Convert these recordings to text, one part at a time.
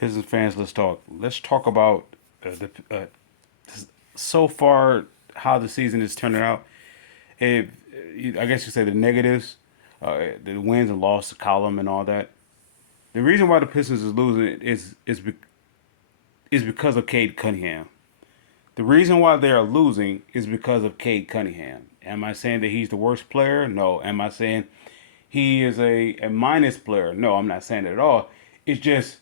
Pistons fans, let's talk. Let's talk about so far how the season is turning out. If I guess you say the negatives, the wins and losses column and all that. The reason why the Pistons is losing is because of Cade Cunningham. The reason why they are losing is because of Cade Cunningham. Am I saying that he's the worst player? No. Am I saying he is a minus player? No, I'm not saying that at all. It's just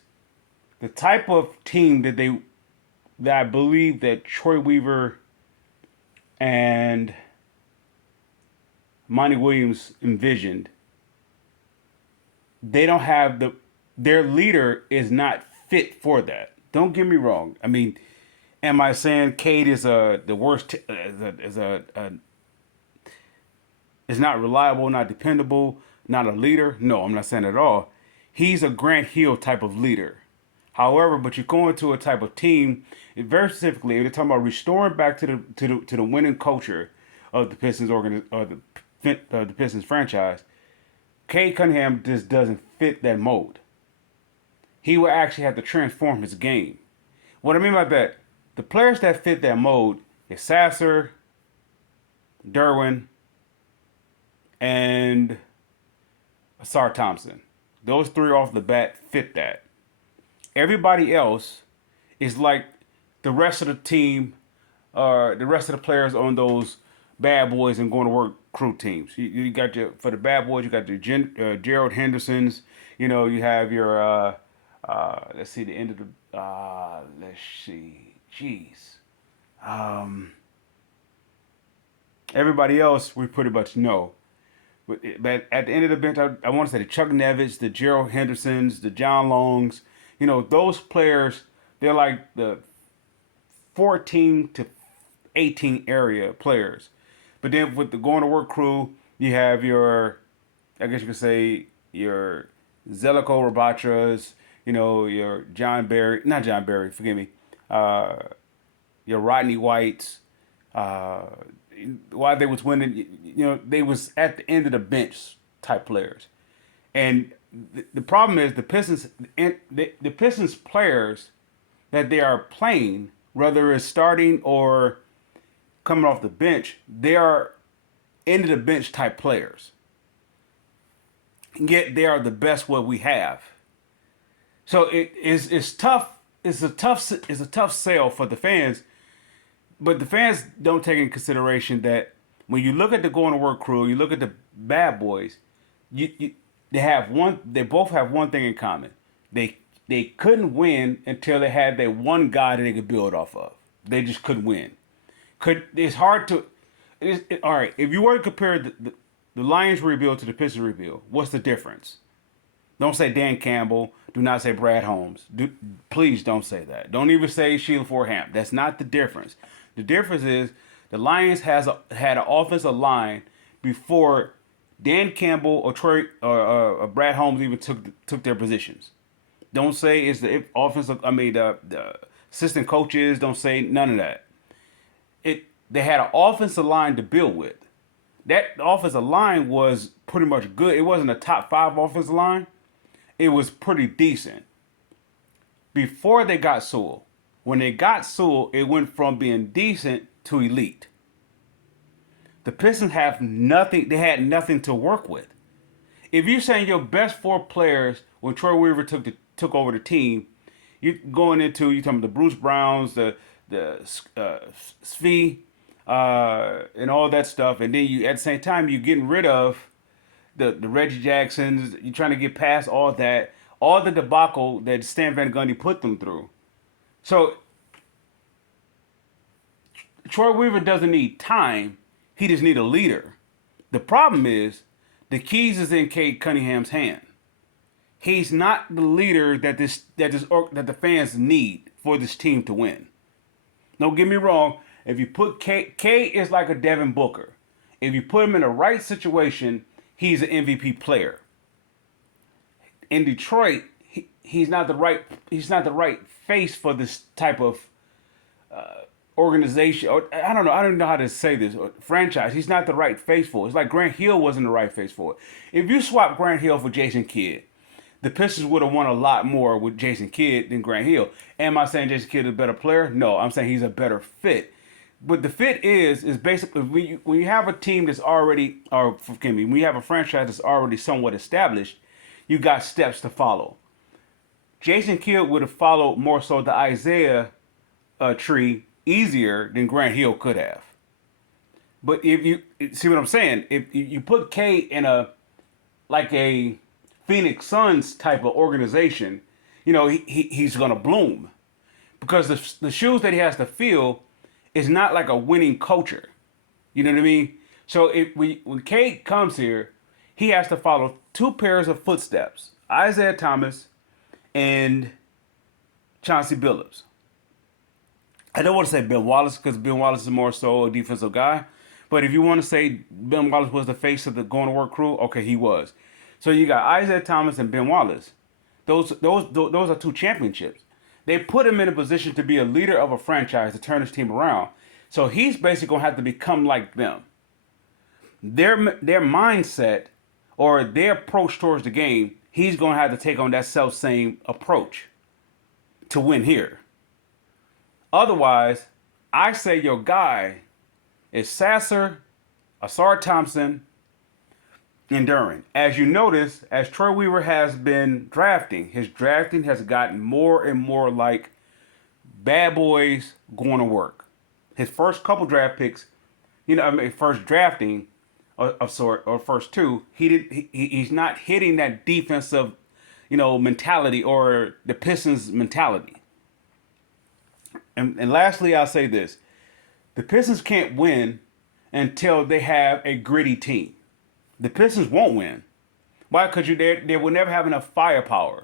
the type of team that I believe that Troy Weaver and Monty Williams envisioned. They don't have their leader is not fit for that. Don't get me wrong. I mean, am I saying Cade is the worst? Is not reliable, not dependable, not a leader? No, I'm not saying at all. He's a Grant Hill type of leader. However, but you're going to a type of team, very specifically, they're talking about restoring back to the winning culture of the Pistons the Pistons franchise. Cade Cunningham just doesn't fit that mold. He will actually have to transform his game. What I mean by that, the players that fit that mold is Sasser, Derwin, and Asar Thompson. Those three off the bat fit that. Everybody else is like the rest of the team, the rest of the players on those bad boys and going to work crew teams. You got your for the bad boys. You got the Gerald Hendersons. You know you have your let's see the end of the let's see. Jeez. Um, Everybody else we pretty much know. But at the end of the bench, I want to say the Chuck Nevitt, the Gerald Hendersons, the John Longs. You know those players. They're like the 14 to 18 area players. But then with the going to work crew, you have your, I guess you could say, your Zeliko Rabatras, you know, your John Barry, not John Barry, forgive me, uh, your Rodney Whites. Uh, while they was winning, you know, they was at the end of the bench type players. And the problem is the Pistons players that they are playing, whether it's starting or coming off the bench, they are end of the bench type players. Yet they are the best what we have. So it's tough. It's a tough sell for the fans. But the fans don't take in consideration that when you look at the going to work crew, you look at the bad boys, you they have one. They both have one thing in common. They couldn't win until they had that one guy that they could build off of. They just couldn't win. It's hard to. All right, if you were to compare the Lions rebuild to the Pistons rebuild, what's the difference? Don't say Dan Campbell. Do not say Brad Holmes. Please don't say that. Don't even say Sheila Ford Hamp. That's not the difference. The difference is the Lions had an offensive line before Dan Campbell or Troy or Brad Holmes even took their positions. Don't say it's the offensive. I mean the assistant coaches. Don't say none of that. They had an offensive line to build with. That offensive line was pretty much good. It wasn't a top five offensive line. It was pretty decent before they got Sewell. When they got Sewell, it went from being decent to elite. The Pistons have nothing. They had nothing to work with. If you're saying your best four players when Troy Weaver took over the team, you're going into you talking about the Bruce Browns, the Svi, and all that stuff, and then you at the same time you're getting rid of the Reggie Jacksons. You're trying to get past all the debacle that Stan Van Gundy put them through. So Troy Weaver doesn't need time. He just need a leader. The problem is the keys is in Cade Cunningham's hand. He's not the leader that the fans need for this team to win. Don't get me wrong. If you put K is like a Devin Booker. If you put him in the right situation, he's an MVP player. In Detroit, he's not the right face for this type of organization. Or, I don't know. I don't know how to say this. Franchise. He's not the right face for it. It's like Grant Hill wasn't the right face for it. If you swap Grant Hill for Jason Kidd, the Pistons would have won a lot more with Jason Kidd than Grant Hill. Am I saying Jason Kidd is a better player? No, I'm saying he's a better fit. But the fit is basically when you have a team that's already, or forgive me, when you have a franchise that's already somewhat established, you got steps to follow. Jason Kidd would have followed more so the Isaiah tree easier than Grant Hill could have. But if you see what I'm saying, if you put K in a like a Phoenix Suns type of organization, he's gonna bloom because the shoes that he has to fill is not like a winning culture. You know what I mean? So when K comes here, he has to follow two pairs of footsteps: Isaiah Thomas and Chauncey Billups. I don't want to say Ben Wallace because Ben Wallace is more so a defensive guy. But if you want to say Ben Wallace was the face of the going to work crew, okay, he was. So you got Isaiah Thomas and Ben Wallace. Those are two championships. They put him in a position to be a leader of a franchise to turn his team around. So he's basically gonna have to become like them. Their mindset or their approach towards the game, he's gonna have to take on that self same approach to win here. Otherwise, I say your guy is Sasser, Asar Thompson, and Duren. As you notice, as Troy Weaver has been drafting, his drafting has gotten more and more like bad boys going to work. His first couple draft picks, first drafting of sort, or first two, he's not hitting that defensive, mentality or the Pistons mentality. And lastly, I'll say this. The Pistons can't win until they have a gritty team. The Pistons won't win. Why? Because they will never have enough firepower.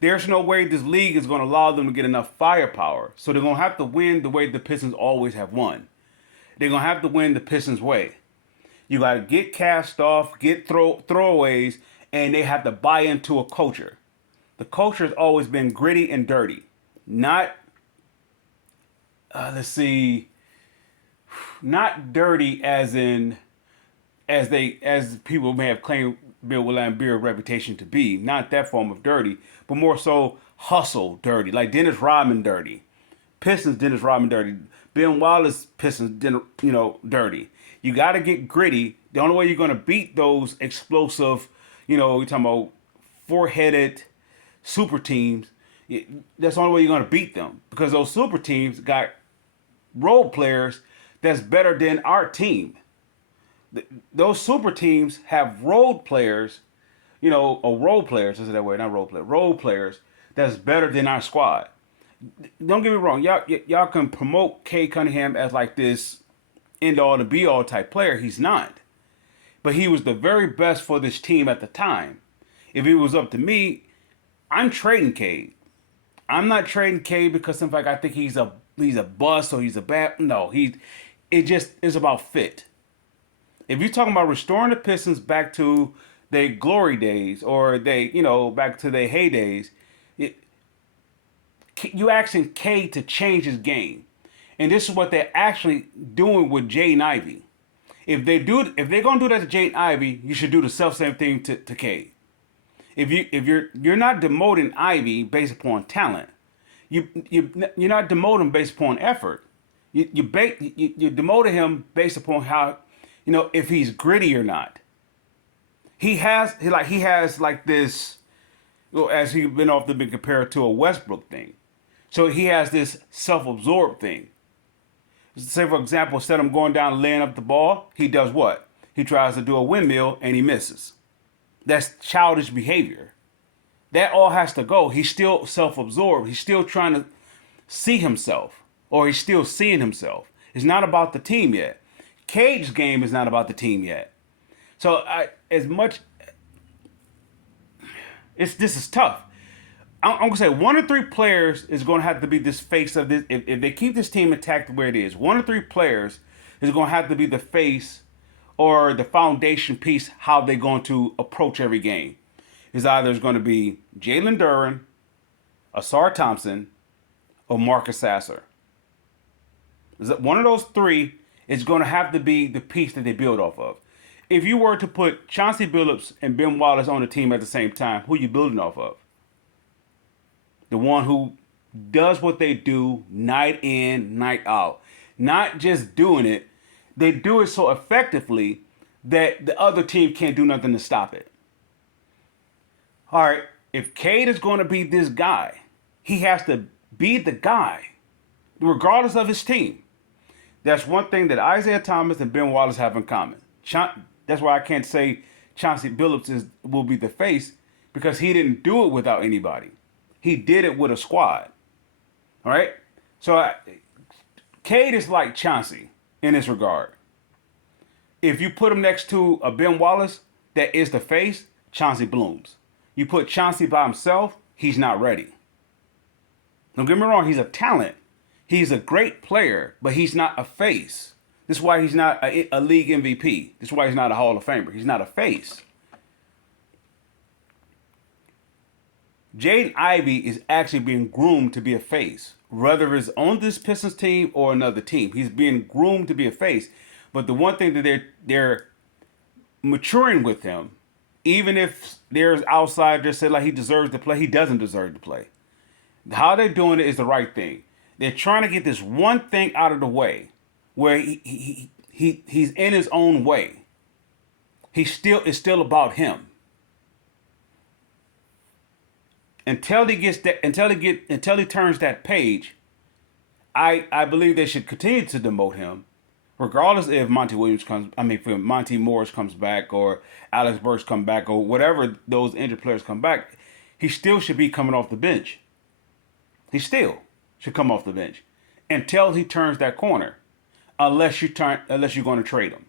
There's no way this league is going to allow them to get enough firepower. So they're going to have to win the way the Pistons always have won. They're going to have to win the Pistons way. You got to get cast off, get throwaways, and they have to buy into a culture. The culture has always been gritty and dirty. Not, not dirty as in, as people may have claimed Bill Laimbeer's reputation to be. Not that form of dirty, but more so hustle dirty, like Dennis Rodman dirty. Pistons Dennis Rodman dirty. Ben Wallace Pistons dirty. You got to get gritty. The only way you're going to beat those explosive, you're talking about four-headed super teams, that's the only way you're going to beat them. Because those super teams got role players that's better than our team. Those super teams have role players, or role players, is it that way? Not role players that's better than our squad. Don't get me wrong, y'all can promote Kay Cunningham as like this end all and be all type player. He's not. But he was the very best for this team at the time. If it was up to me, I'm trading Cade. I'm not trading Cade because in fact I think he's a bust or he's a bad. No, it just is about fit. If you're talking about restoring the Pistons back to their glory days or back to their heydays, you asking Cade to change his game. And this is what they're actually doing with Jaden Ivey. If they're gonna do that to Jaden Ivey, you should do the same thing to Cade. If you're not demoting Ivey based upon talent, you're not demoting based upon effort. You demoted him based upon how, if he's gritty or not. He has like this, as he's been often been compared to a Westbrook thing. So he has this self-absorbed thing. Say, for example, instead of him going down and laying up the ball, he does what? He tries to do a windmill and he misses. That's childish behavior. That all has to go. He's still self-absorbed. He's still trying to see himself, or he's still seeing himself. It's not about the team yet. Cade's game is not about the team yet. So this is tough. I'm going to say one of three players is going to have to be this face of this. If they keep this team intact where it is, one of three players is going to have to be the face or the foundation piece how they're going to approach every game. It's either going to be Jalen Duren, Asar Thompson, or Marcus Sasser. One of those three is going to have to be the piece that they build off of. if you were to put Chauncey Billups and Ben Wallace on the team at the same time, who are you building off of? The one who does what they do night in, night out. Not just doing it, they do it so effectively that the other team can't do nothing to stop it. All right, if Cade is going to be this guy, he has to be the guy, regardless of his team. That's one thing that Isaiah Thomas and Ben Wallace have in common. That's why I can't say Chauncey Billups will be the face, because he didn't do it without anybody. He did it with a squad. All right? So Cade is like Chauncey in this regard. If you put him next to a Ben Wallace that is the face, Chauncey blooms. You put Chauncey by himself, he's not ready. Don't get me wrong, he's a talent. He's a great player, but he's not a face. This is why he's not a league MVP. This is why he's not a Hall of Famer. He's not a face. Jaden Ivey is actually being groomed to be a face, whether it's on this Pistons team or another team. He's being groomed to be a face. But the one thing that they're maturing with him, even if there's outsiders say like he deserves to play, he doesn't deserve to play. How they're doing it is the right thing. They're trying to get this one thing out of the way, where he's in his own way. It's still about him. Until he turns that page, I believe they should continue to demote him, regardless if Monty Morris comes back or Alex Burks come back or whatever those injured players come back. He still should be coming off the bench. He still should come off the bench until he turns that corner, unless you're going to trade him.